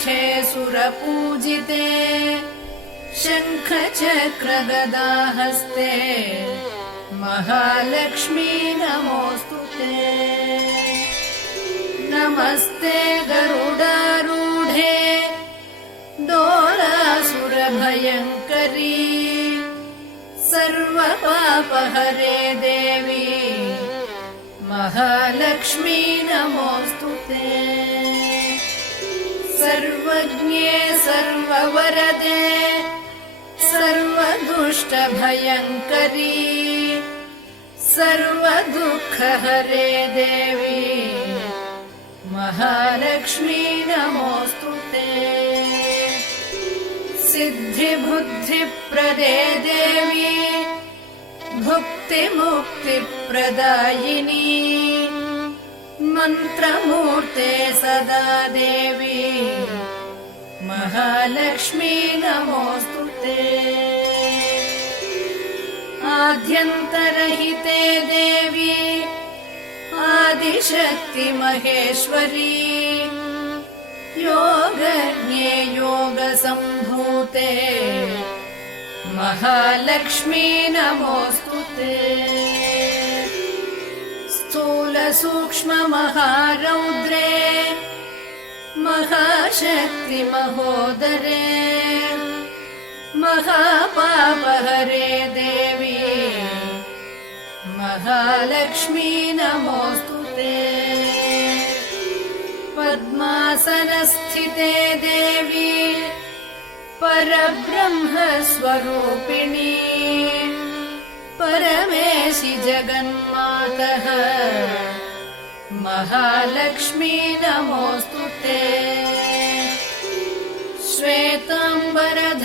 पीठे सुरपूजिते शङ्खचक्रगदाहस्ते महालक्ष्मी नमोऽस्तुते। नमस्ते गरुडारूढे डोलासुरभयङ्करी सर्वपापहरे देवी महालक्ष्मी नमोऽस्तुते। सर्वज्ञे सर्ववरदे सर्वदुष्टभयङ्करी सर्वदुःखहरे देवी महालक्ष्मी नमोऽस्तुते। सिद्धिबुद्धिप्रदे देवी भुक्तिमुक्तिप्रदायिनी मन्त्रमूर्ते सदा देवी महालक्ष्मी नमोऽस्तुते। आद्यन्तरहिते देवी आदिशक्ति महेश्वरी योगज्ञे योगसम्भूते महालक्ष्मी नमोऽस्तुते। स्थूलसूक्ष्ममहारौद्रे महाशक्ति महोदरे महापापहरे देवी महालक्ष्मी नमोऽस्तुते। पद्मासनस्थिते देवी परब्रह्मस्वरूपिणी परमेशि जगन्मातः महालक्ष्मी नमोऽस्तुते। श्वेताम्बरधरे